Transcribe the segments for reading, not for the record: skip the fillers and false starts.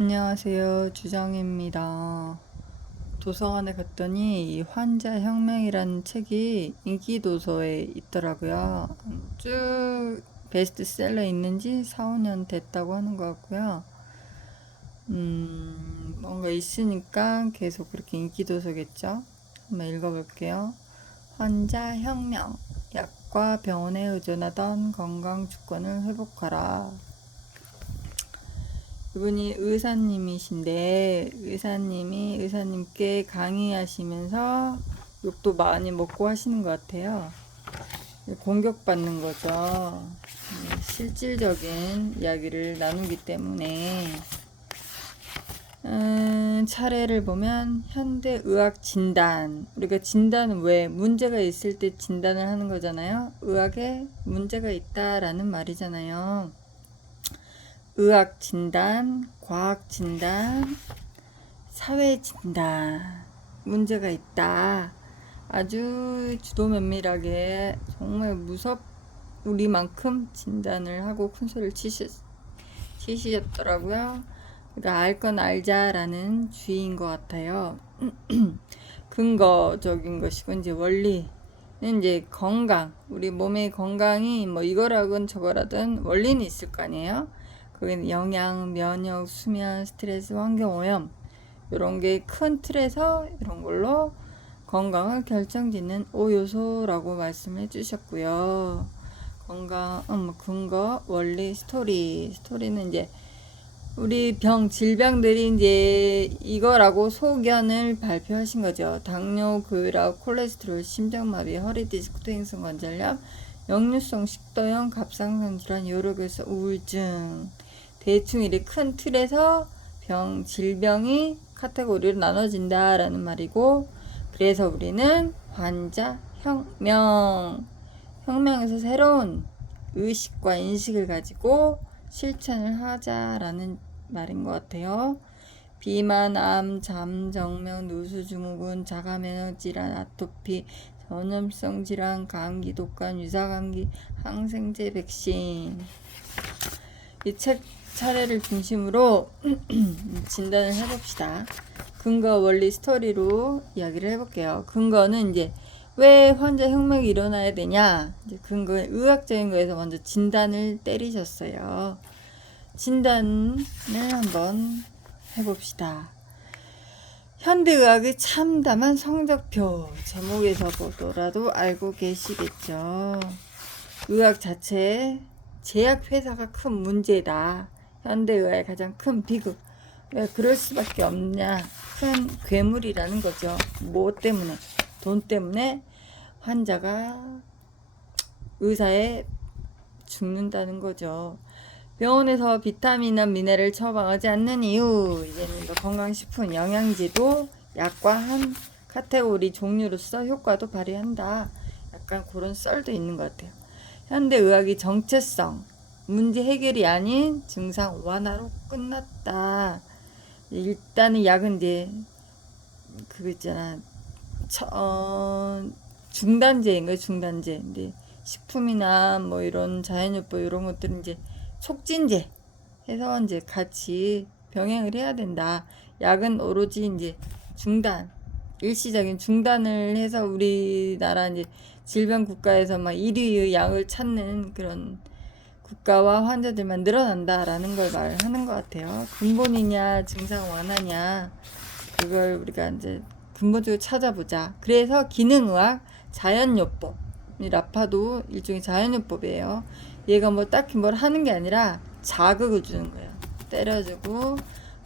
안녕하세요. 주정입니다. 도서관에 갔더니 이 환자혁명이라는 책이 인기 도서에 있더라고요. 쭉 베스트셀러 있는지 4, 5년 됐다고 하는 것 같고요. 뭔가 있으니까 계속 그렇게 인기 도서겠죠. 한번 읽어볼게요. 환자혁명. 약과 병원에 의존하던 건강 주권을 회복하라. 이분이 의사님이신데 의사님이 의사님께 강의하시면서 욕도 많이 먹고 하시는 것 같아요. 공격받는 거죠. 실질적인 이야기를 나누기 때문에 차례를 보면 현대의학 진단, 우리가 진단은 왜 문제가 있을 때 진단을 하는 거잖아요. 의학에 문제가 있다라는 말이잖아요. 의학 진단, 과학 진단, 사회 진단, 문제가 있다. 아주 주도 면밀하게 정말 우리만큼 진단을 하고 큰 소리를 치시셨더라고요. 그러니까 알 건 알자라는 주의인 것 같아요. 근거적인 것이고 이제 원리는 이제 건강, 우리 몸의 건강이 뭐 이거라든 저거라든 원리는 있을 거 아니에요. 거기는 영양, 면역, 수면, 스트레스, 환경오염 이런 게 큰 틀에서 이런 걸로 건강을 결정짓는 5요소라고 말씀해 주셨고요. 건강, 근거, 원리, 스토리는 이제 우리 질병들이 이제 이거라고 소견을 발표하신 거죠. 당뇨, 고혈압, 콜레스테롤, 심장마비, 허리디스크, 퇴행성 관절염, 역류성 식도염, 갑상선 질환, 요로결석, 우울증. 대충 이렇게 큰 틀에서 질병이 카테고리로 나눠진다라는 말이고, 그래서 우리는 혁명에서 새로운 의식과 인식을 가지고 실천을 하자라는 말인 것 같아요. 비만, 암, 잠, 정명, 누수증후군, 자가면역 질환, 아토피, 전염성 질환, 감기, 독감, 유사감기, 항생제 백신. 이 책 차례를 중심으로 진단을 해봅시다. 근거, 원리, 스토리로 이야기를 해볼게요. 근거는 이제 왜 환자 혁명이 일어나야 되냐? 이제 근거는 의학적인 거에서 먼저 진단을 때리셨어요. 진단을 한번 해봅시다. 현대의학의 참담한 성적표, 제목에서 보더라도 알고 계시겠죠. 의학 자체에 제약회사가 큰 문제다. 현대의학의 가장 큰 비극. 왜 그럴 수밖에 없냐? 큰 괴물이라는 거죠. 뭐 때문에? 돈 때문에 환자가 의사에 죽는다는 거죠. 병원에서 비타민이나 미네랄을 처방하지 않는 이유, 이제는 건강식품, 영양제도 약과 한 카테고리 종류로서 효과도 발휘한다. 약간 그런 썰도 있는 것 같아요. 현대의학이 정체성, 문제 해결이 아닌 증상 완화로 끝났다. 일단은 약은 이제 그거 있잖아. 중단제인 거예요. 중단제. 근데 식품이나 뭐 이런 자연요법 이런 것들은 이제 촉진제 해서 이제 같이 병행을 해야 된다. 약은 오로지 이제 일시적인 중단을 해서 우리나라 이제 질병 국가에서 막 1위의 약을 찾는 그런 국가와 환자들만 늘어난다라는 걸 말하는 것 같아요. 근본이냐 증상 완화냐 그걸 우리가 이제 근본적으로 찾아보자. 그래서 기능의학 자연요법, 라파도 일종의 자연요법이에요. 얘가 뭐 딱히 뭘 하는 게 아니라 자극을 주는 거예요. 때려주고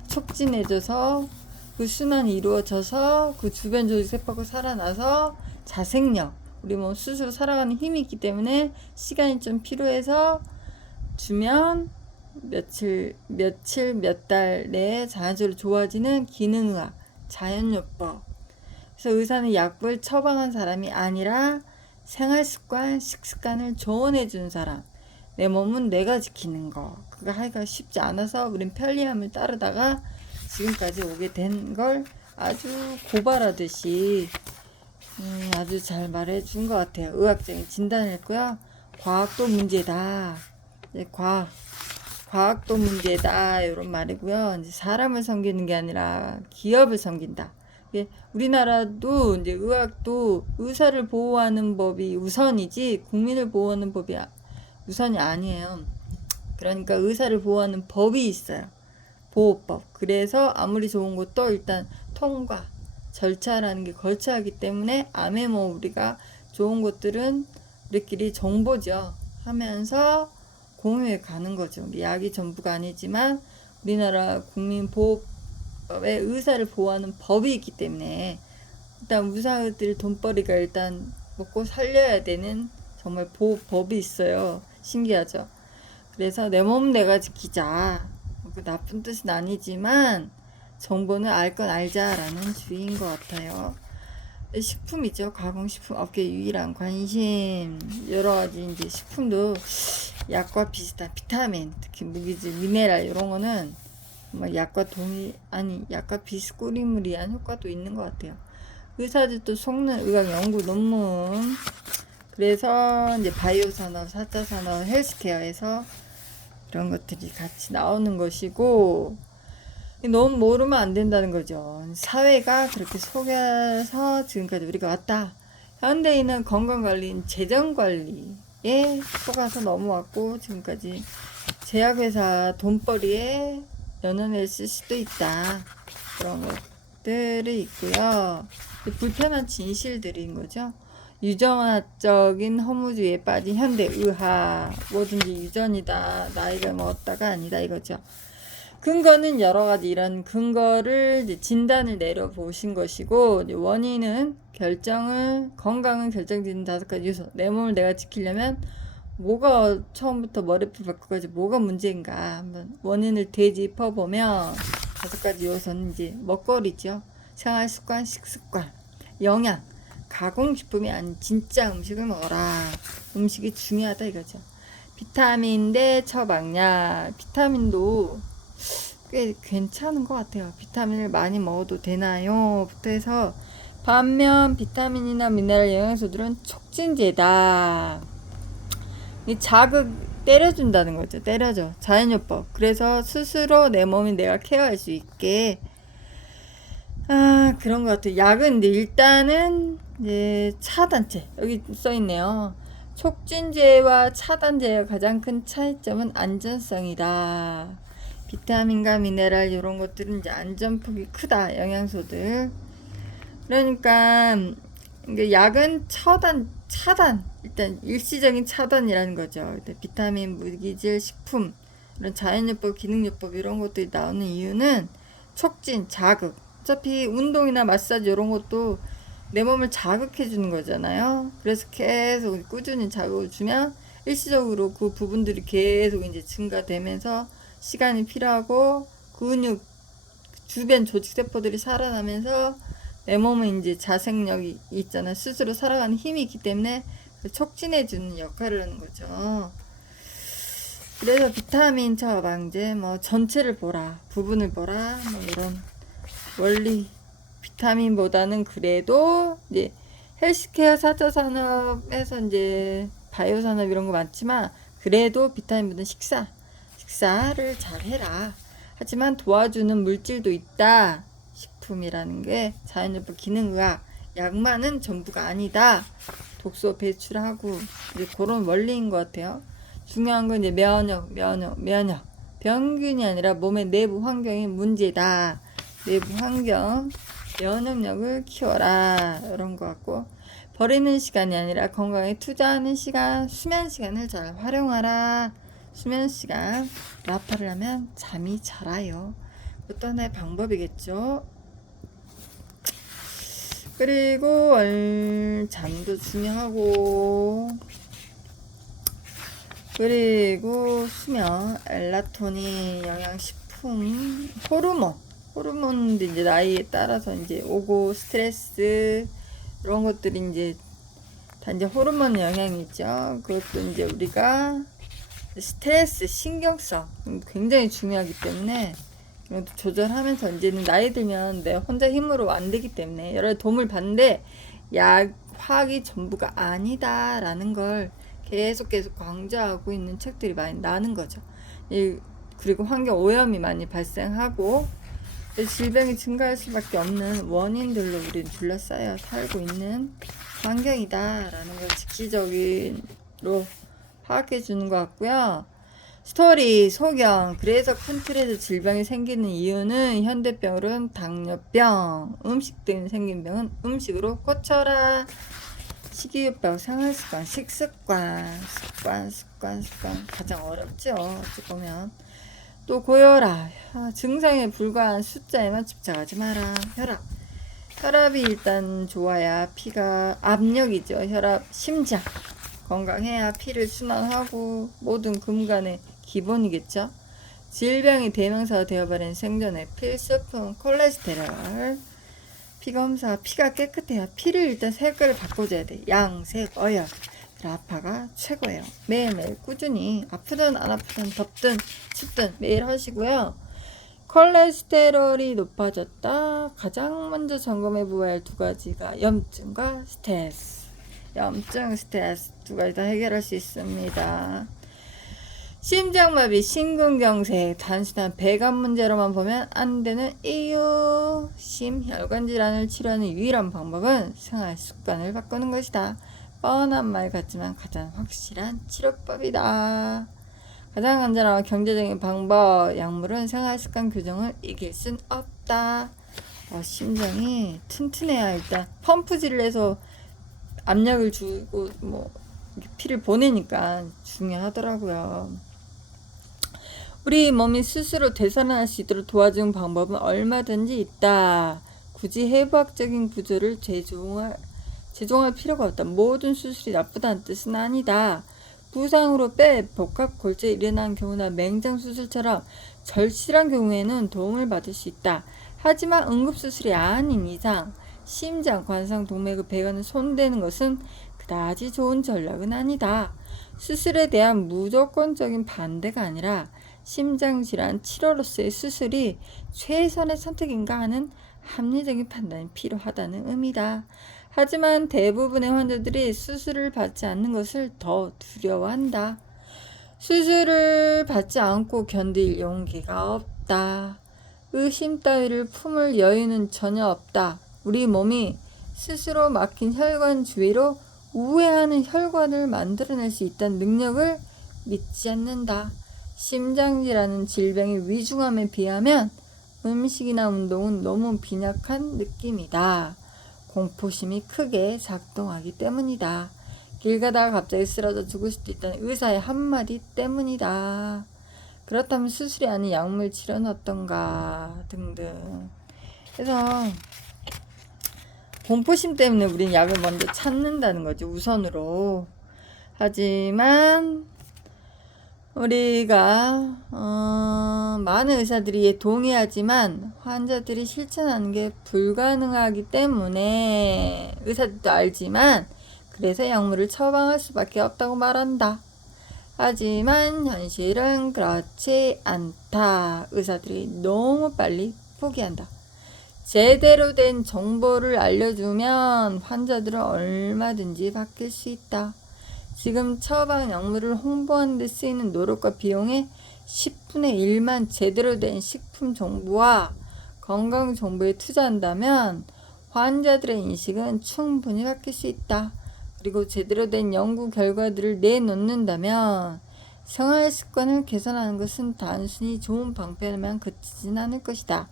촉진해줘서 그 순환이 이루어져서 그 주변 조직 세포가 살아나서 자생력, 우리 몸 스스로 살아가는 힘이 있기 때문에 시간이 좀 필요해서 주면 몇 달 내에 자연적으로 좋아지는 기능의학, 자연요법. 그래서 의사는 약을 처방한 사람이 아니라 생활습관, 식습관을 조언해 준 사람. 내 몸은 내가 지키는 거. 그거 하기가 쉽지 않아서 우린 편리함을 따르다가 지금까지 오게 된 걸 아주 고발하듯이 아주 잘 말해 준 것 같아요. 의학적인 진단을 했고요. 과학도 문제다. 이제 과학도 문제다 이런 말이고요. 이제 사람을 섬기는 게 아니라 기업을 섬긴다. 예, 우리나라도 이제 의학도 의사를 보호하는 법이 우선이지 국민을 보호하는 법이 우선이 아니에요. 그러니까 의사를 보호하는 법이 있어요. 보호법. 그래서 아무리 좋은 것도 일단 통과, 절차라는 게 걸쳐야 하기 때문에 암에 뭐 우리가 좋은 것들은 우리끼리 정보죠. 하면서 공유해 가는 거죠. 우리 약이 전부가 아니지만 우리나라 국민보호법에 의사를 보호하는 법이 있기 때문에 일단 의사들 돈벌이가 일단 먹고 살려야 되는 정말 보호법이 있어요. 신기하죠. 그래서 내 몸 내가 지키자. 그 나쁜 뜻은 아니지만 정보는 알 건 알자라는 주의인 것 같아요. 식품이죠. 가공식품 업계 유일한 관심. 여러 가지 이제 식품도 약과 비슷한 비타민, 특히 무기질, 미네랄 이런 거는 정말 약과 약과 비스꾸리무리한 효과도 있는 것 같아요. 의사들도 속는 의학 연구 논문. 그래서 이제 바이오 산업, 4차 산업, 헬스케어에서 이런 것들이 같이 나오는 것이고, 너무 모르면 안 된다는 거죠. 사회가 그렇게 속여서 지금까지 우리가 왔다. 현대인은 건강관리인 재정관리에 속아서 넘어왔고, 지금까지 제약회사 돈벌이에 연연을 쓸 수도 있다. 그런 것들이 있고요. 불편한 진실들인 거죠. 유전학적인 허무주의에 빠진 현대의학, 뭐든지 유전이다, 나이가 먹었다가 아니다 이거죠. 근거는 여러 가지 이런 근거를 이제 진단을 내려보신 것이고, 이제 원인은 건강은 결정짓는 5가지 요소. 내 몸을 내가 지키려면 뭐가 처음부터 머리부터 발끝까지 뭐가 문제인가 한번 원인을 되짚어보면 5가지 요소는 이제 먹거리죠. 생활습관, 식습관, 영양, 가공식품이 아닌 진짜 음식을 먹어라. 음식이 중요하다 이거죠. 비타민 대 처방약. 비타민도 꽤 괜찮은 것 같아요. 비타민을 많이 먹어도 되나요? 부터 해서 반면 비타민이나 미네랄 영양소들은 촉진제다. 이 자극 때려준다는 거죠. 때려줘. 자연요법. 그래서 스스로 내 몸이 내가 케어할 수 있게 그런 것 같아요. 약은 이제 일단은 이제 차단제 여기 써 있네요. 촉진제와 차단제의 가장 큰 차이점은 안전성이다. 비타민과 미네랄 이런 것들은 이제 안전폭이 크다. 영양소들. 그러니까 이게 약은 차단 일단 일시적인 차단이라는 거죠. 비타민, 무기질, 식품 이런 자연요법, 기능요법 이런 것들이 나오는 이유는 촉진, 자극. 어차피 운동이나 마사지 이런 것도 내 몸을 자극해 주는 거잖아요. 그래서 계속 꾸준히 자극을 주면 일시적으로 그 부분들이 계속 이제 증가되면서 시간이 필요하고 근육 주변 조직 세포들이 살아나면서 내 몸은 이제 자생력이 있잖아요. 스스로 살아가는 힘이 있기 때문에 촉진해 주는 역할을 하는 거죠. 그래서 비타민 처방제 뭐 전체를 보라, 부분을 보라, 뭐 이런 원리. 비타민보다는 그래도 이제 헬스케어 4차 산업에서 이제 바이오 산업 이런 거 많지만 그래도 비타민보다는 식사를 잘 해라. 하지만 도와주는 물질도 있다. 식품이라는 게 자연요법, 기능의학, 약만은 전부가 아니다. 독소 배출하고 이제 그런 원리인 것 같아요. 중요한 건 이제 면역. 병균이 아니라 몸의 내부 환경이 문제다. 내부 환경, 면역력을 키워라. 이런 것 같고, 버리는 시간이 아니라 건강에 투자하는 시간, 수면 시간을 잘 활용하라. 수면 시간, 라파를 하면 잠이 잘 와요. 그것도 하나의 방법이겠죠. 그리고 잠도 중요하고, 그리고 수면, 엘라토닌, 영양식품, 호르몬도 이제 나이에 따라서 이제 오고, 스트레스 이런 것들이 이제 다 이제 호르몬 영향이 있죠. 그것도 이제 우리가 스트레스, 신경성 굉장히 중요하기 때문에 이것도 조절하면서 이제는 나이 들면 내 혼자 힘으로 안 되기 때문에 여러 도움을 받는데 화학이 전부가 아니다라는 걸 계속 강조하고 있는 책들이 많이 나는 거죠. 그리고 환경 오염이 많이 발생하고 질병이 증가할 수밖에 없는 원인들로 우리는 둘러싸여 살고 있는 환경이다라는 걸 직시적으로 파악해 주는 것 같고요. 스토리, 소경. 그래서 큰 틀에서 질병이 생기는 이유는 현대병으로는 당뇨병, 음식 때문에 생긴 병은 음식으로 고쳐라. 식이요법, 생활습관, 식습관, 습관 가장 어렵죠. 어찌 보면. 또 고혈압, 증상에 불과한 숫자에만 집착하지 마라. 혈압이 일단 좋아야 피가, 압력이죠. 혈압, 심장 건강해야 피를 순환하고 모든 금간의 기본이겠죠. 질병이 대명사가 되어버린 생존의 필수품 콜레스테롤, 피검사, 피가 깨끗해야 피를 일단 색깔을 바꿔줘야 돼. 양색, 어혈, 라파가 최고예요. 매일매일 꾸준히 아프든 안 아프든 덥든 춥든 매일 하시고요. 콜레스테롤이 높아졌다. 가장 먼저 점검해 보아야 할 두 가지가 염증과 스트레스. 염증, 스트레스 두 가지 다 해결할 수 있습니다. 심장마비, 심근경색, 단순한 배관 문제로만 보면 안 되는 이유. 심혈관 질환을 치료하는 유일한 방법은 생활 습관을 바꾸는 것이다. 뻔한 말 같지만 가장 확실한 치료법이다. 가장 안전하고 경제적인 방법, 약물은 생활 습관 교정을 이길 순 없다. 심장이 튼튼해야 일단 펌프질을 해서 압력을 주고 피를 보내니까 중요하더라고요. 우리 몸이 스스로 되살아날 수 있도록 도와주는 방법은 얼마든지 있다. 굳이 해부학적인 구조를 제종할 필요가 없다. 모든 수술이 나쁘다는 뜻은 아니다. 부상으로 뼈에 복합 골절이 일어난 경우나 맹장 수술처럼 절실한 경우에는 도움을 받을 수 있다. 하지만 응급수술이 아닌 이상 심장, 관상, 동맥의 배관을 손대는 것은 그다지 좋은 전략은 아니다. 수술에 대한 무조건적인 반대가 아니라 심장질환 치료로서의 수술이 최선의 선택인가 하는 합리적인 판단이 필요하다는 의미다. 하지만 대부분의 환자들이 수술을 받지 않는 것을 더 두려워한다. 수술을 받지 않고 견딜 용기가 없다. 의심 따위를 품을 여유는 전혀 없다. 우리 몸이 스스로 막힌 혈관 주위로 우회하는 혈관을 만들어낼 수 있다는 능력을 믿지 않는다. 심장질환은 질병의 위중함에 비하면 음식이나 운동은 너무 빈약한 느낌이다. 공포심이 크게 작동하기 때문이다. 길 가다가 갑자기 쓰러져 죽을 수도 있다는 의사의 한마디 때문이다. 그렇다면 수술이 아닌 약물 치료는 어떤가 등등. 그래서 공포심 때문에 우리는 약을 먼저 찾는다는 거죠. 우선으로. 하지만 우리가 많은 의사들이 동의하지만 환자들이 실천하는 게 불가능하기 때문에 의사들도 알지만 그래서 약물을 처방할 수밖에 없다고 말한다. 하지만 현실은 그렇지 않다. 의사들이 너무 빨리 포기한다. 제대로 된 정보를 알려주면 환자들은 얼마든지 바뀔 수 있다. 지금 처방 약물을 홍보하는 데 쓰이는 노력과 비용의 10분의 1만 제대로 된 식품 정보와 건강 정보에 투자한다면 환자들의 인식은 충분히 바뀔 수 있다. 그리고 제대로 된 연구 결과들을 내놓는다면 생활 습관을 개선하는 것은 단순히 좋은 방편에만 그치진 않을 것이다.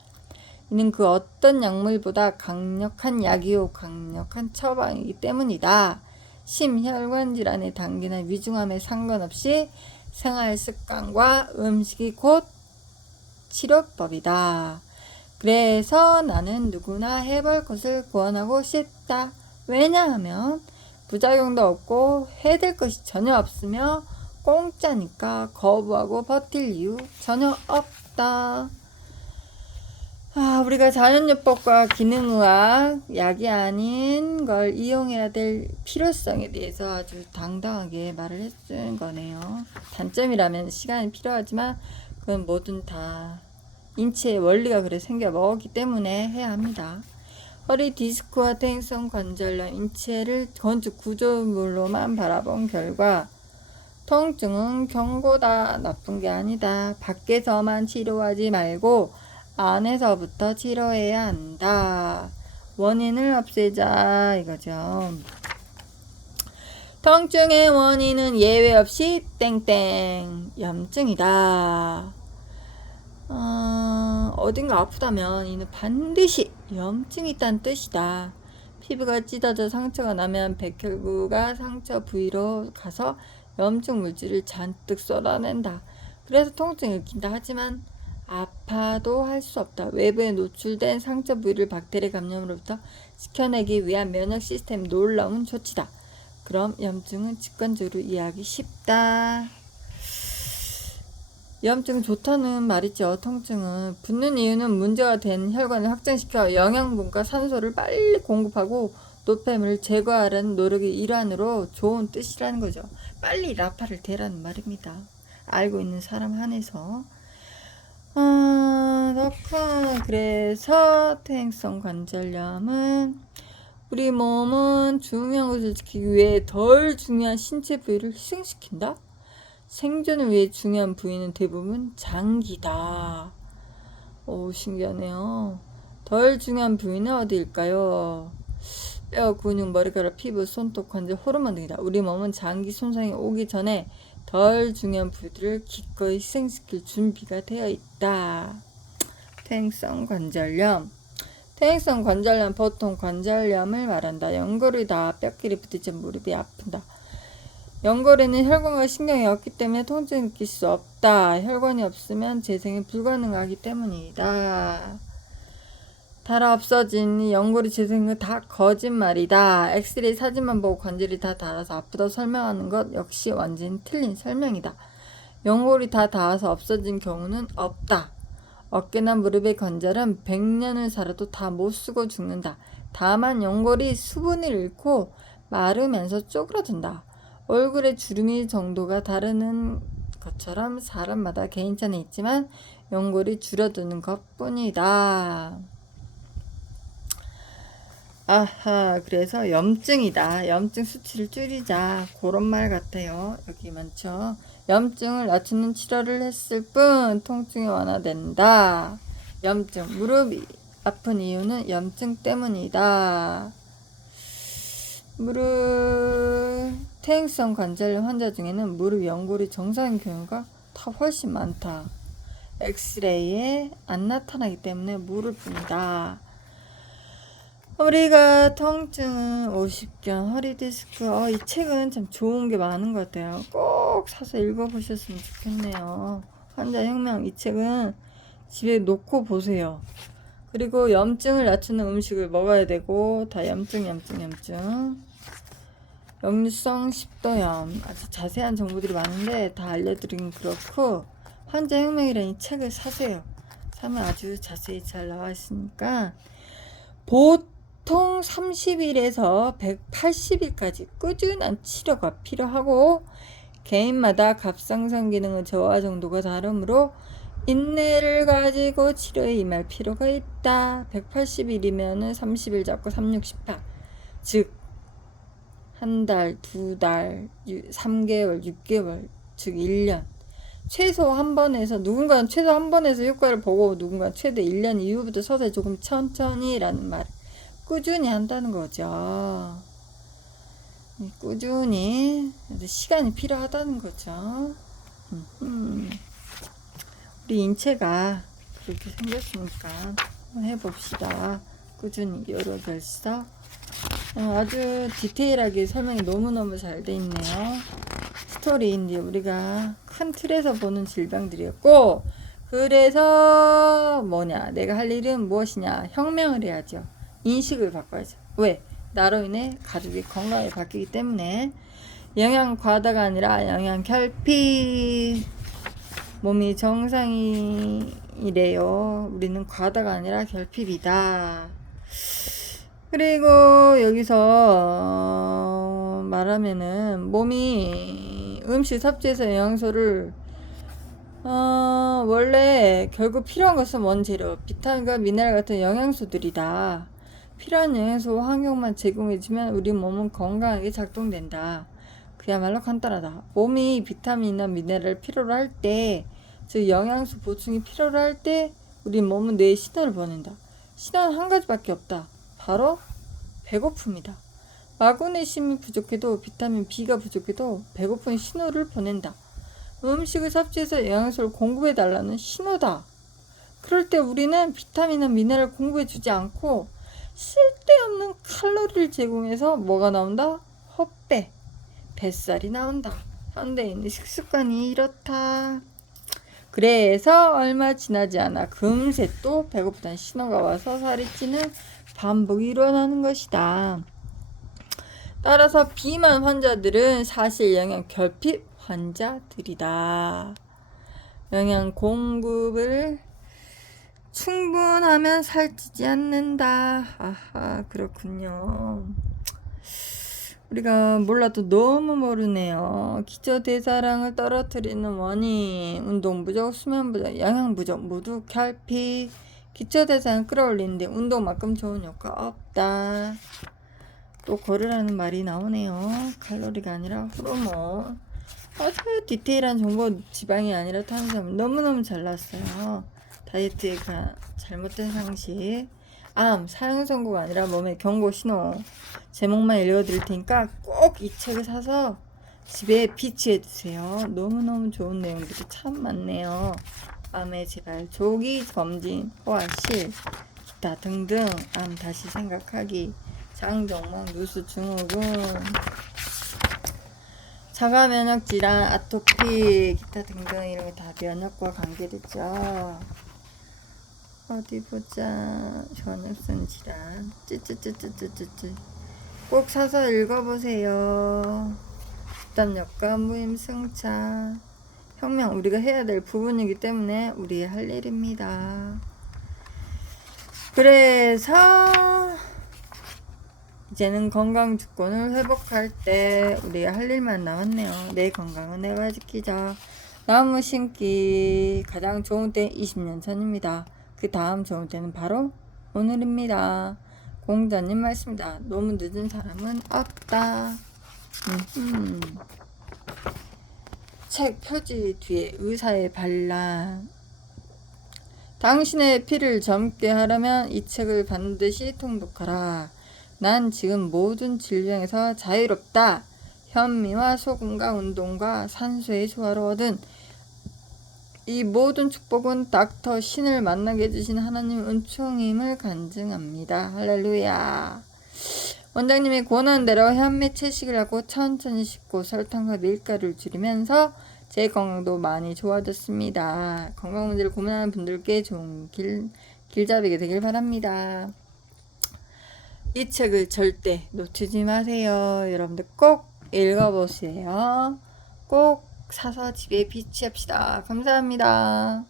이는 그 어떤 약물보다 강력한 약이요 강력한 처방이기 때문이다. 심혈관 질환의 단계나 위중함에 상관없이 생활 습관과 음식이 곧 치료법이다. 그래서 나는 누구나 해볼 것을 권하고 싶다. 왜냐하면 부작용도 없고 해될 것이 전혀 없으며 공짜니까 거부하고 버틸 이유 전혀 없다. 우리가 자연요법과 기능의학, 약이 아닌 걸 이용해야 될 필요성에 대해서 아주 당당하게 말을 해준 거네요. 단점이라면 시간이 필요하지만 그건 뭐든 다 인체의 원리가 그래 생겨 먹었기 때문에 해야 합니다. 허리 디스크와 퇴행성 관절염, 인체를 건축 구조물로만 바라본 결과 통증은 경고다. 나쁜 게 아니다. 밖에서만 치료하지 말고 안에서부터 치료해야 한다. 원인을 없애자 이거죠. 통증의 원인은 예외 없이 땡땡 염증이다. 어딘가 아프다면 이는 반드시 염증이 있다는 뜻이다. 피부가 찢어져 상처가 나면 백혈구가 상처 부위로 가서 염증 물질을 잔뜩 쏟아낸다. 그래서 통증을 일으킨다. 하지만 아파도 할 수 없다. 외부에 노출된 상처 부위를 박테리아 감염으로부터 지켜내기 위한 면역 시스템 놀라운 조치다. 그럼 염증은 직관적으로 이해하기 쉽다. 염증은 좋다는 말이죠. 통증은 붓는 이유는 문제가 된 혈관을 확장시켜 영양분과 산소를 빨리 공급하고 노폐물을 제거하라는 노력의 일환으로 좋은 뜻이라는 거죠. 빨리 라파를 대라는 말입니다. 알고 있는 사람 한해서. 그래서 퇴행성 관절염은 우리 몸은 중요한 것을 지키기 위해 덜 중요한 신체 부위를 희생시킨다. 생존을 위해 중요한 부위는 대부분 장기다. 오, 신기하네요. 덜 중요한 부위는 어디일까요? 뼈, 근육, 머리카락, 피부, 손톱, 관절, 호르몬 등이다. 우리 몸은 장기 손상이 오기 전에 덜 중요한 부위들을 기꺼이 희생시킬 준비가 되어 있다. 퇴행성 관절염. 퇴행성 관절염, 보통 관절염을 말한다. 연골이 다 뼈끼리 부딪혀 무릎이 아픈다. 연골에는 혈관과 신경이 없기 때문에 통증을 느낄 수 없다. 혈관이 없으면 재생이 불가능하기 때문이다. 닳아 없어진 연골이 재생한 건 다 거짓말이다. 엑스레이 사진만 보고 관절이 다 닳아서 아프다고 설명하는 것 역시 완전히 틀린 설명이다. 연골이 다 닳아서 없어진 경우는 없다. 어깨나 무릎의 관절은 100년을 살아도 다 못쓰고 죽는다. 다만 연골이 수분을 잃고 마르면서 쪼그라든다. 얼굴의 주름이 정도가 다르는 것처럼 사람마다 개인차는 있지만 연골이 줄어드는 것뿐이다. 아하, 그래서 염증이다. 염증 수치를 줄이자. 그런 말 같아요. 여기 많죠. 염증을 낮추는 치료를 했을 뿐 통증이 완화된다. 염증, 무릎이 아픈 이유는 염증 때문이다. 무릎 퇴행성 관절염 환자 중에는 무릎 연골이 정상인 경우가 더 훨씬 많다. 엑스레이에 안 나타나기 때문에 모를 뿐이다. 우리가 통증은 오십견, 허리디스크. 이 책은 참 좋은 게 많은 것 같아요. 꼭 사서 읽어보셨으면 좋겠네요. 환자혁명. 이 책은 집에 놓고 보세요. 그리고 염증을 낮추는 음식을 먹어야 되고, 다 염증. 역류성 식도염. 아주 자세한 정보들이 많은데 다 알려드리긴 그렇고, 환자혁명이라는 이 책을 사세요. 사면 아주 자세히 잘 나와 있으니까. 보통 30일에서 180일까지 꾸준한 치료가 필요하고, 개인마다 갑상선 기능의 저하 정도가 다르므로 인내를 가지고 치료에 임할 필요가 있다. 180일이면 30일 잡고 3, 6, 18. 즉, 한 달, 두 달, 3개월, 6개월, 즉 1년. 최소 한 번에서, 누군가는 최소 한 번에서 효과를 보고, 누군가는 최대 1년 이후부터 서서히 조금 천천히라는 말. 꾸준히 한다는 거죠. 꾸준히. 시간이 필요하다는 거죠. 우리 인체가 그렇게 생겼으니까 한번 해봅시다. 꾸준히 여러 결석. 아주 디테일하게 설명이 너무너무 잘 돼 있네요. 스토리인데 우리가 큰 틀에서 보는 질병들이었고, 그래서 뭐냐, 내가 할 일은 무엇이냐, 혁명을 해야죠. 인식을 바꿔야죠. 왜? 나로 인해 가족이 건강하게 바뀌기 때문에. 영양 과다가 아니라 영양 결핍. 몸이 정상이래요. 우리는 과다가 아니라 결핍이다. 그리고 여기서 말하면은 몸이 음식 섭취해서 영양소를 원래 결국 필요한 것은 원재료, 비타민과 미네랄 같은 영양소들이다. 필요한 영양소 환경만 제공해주면 우리 몸은 건강하게 작동된다. 그야말로 간단하다. 몸이 비타민이나 미네랄을 필요로 할 때, 즉 영양소 보충이 필요로 할 때 우리 몸은 뇌에 신호를 보낸다. 신호는 한 가지밖에 없다. 바로 배고픔이다. 마그네슘이 부족해도 비타민 B가 부족해도 배고픈 신호를 보낸다. 음식을 섭취해서 영양소를 공급해달라는 신호다. 그럴 때 우리는 비타민이나 미네랄을 공급해주지 않고 쓸데없는 칼로리를 제공해서 뭐가 나온다? 헛배, 뱃살이 나온다. 현대인의 식습관이 이렇다. 그래서 얼마 지나지 않아 금세 또 배고프다는 신호가 와서 살이 찌는 반복이 일어나는 것이다. 따라서 비만 환자들은 사실 영양 결핍 환자들이다. 영양 공급을 충분하면 살찌지 않는다. 아하, 그렇군요. 우리가 몰라도 너무 모르네요. 기저대사량을 떨어뜨리는 원인, 운동 부족, 수면 부족, 영양 부족 모두 결핍. 기저대사량 끌어올리는데 운동만큼 좋은 효과 없다. 또 걸으라는 말이 나오네요. 칼로리가 아니라 호르몬. 아주 디테일한 정보, 지방이 아니라 탄수화물. 너무너무 잘났어요. 다이어트의 잘못된 상식. 암, 사용 선고가 아니라 몸의 경고 신호. 제목만 읽어드릴 테니까 꼭 이 책을 사서 집에 비치해두세요. 너무너무 좋은 내용들이 참 많네요. 암의 재발, 조기 검진, 호화실, 기타 등등. 암 다시 생각하기, 장종망, 누수 증후군, 자가 면역 질환, 아토피, 기타 등등 이런 게 다 면역과 관계됐죠. 어디 보자. 전엽선 질환, 찌찌찌찌찌찌. 꼭 사서 읽어보세요. 집단역과 무임승차. 혁명, 우리가 해야 될 부분이기 때문에 우리의 할 일입니다. 그래서 이제는 건강 주권을 회복할 때 우리가 할 일만 남았네요. 내 건강은 내가 지키자. 나무 심기 가장 좋은 때 20년 전입니다. 그 다음 좋은 때는 바로 오늘입니다. 공자님 말씀이다. 너무 늦은 사람은 없다. 책 표지 뒤에 의사의 반란. 당신의 피를 젊게 하려면 이 책을 반드시 통독하라. 난 지금 모든 질병에서 자유롭다. 현미와 소금과 운동과 산소의 조화로 얻은 이 모든 축복은 닥터 신을 만나게 해주신 하나님 은총임을 간증합니다. 할렐루야. 원장님이 권하는 대로 현미 채식을 하고 천천히 씻고 설탕과 밀가루를 줄이면서 제 건강도 많이 좋아졌습니다. 건강 문제를 고민하는 분들께 좋은 길잡이가 되길 바랍니다. 이 책을 절대 놓치지 마세요. 여러분들 꼭 읽어보세요. 꼭 사서 집에 비치합시다. 감사합니다.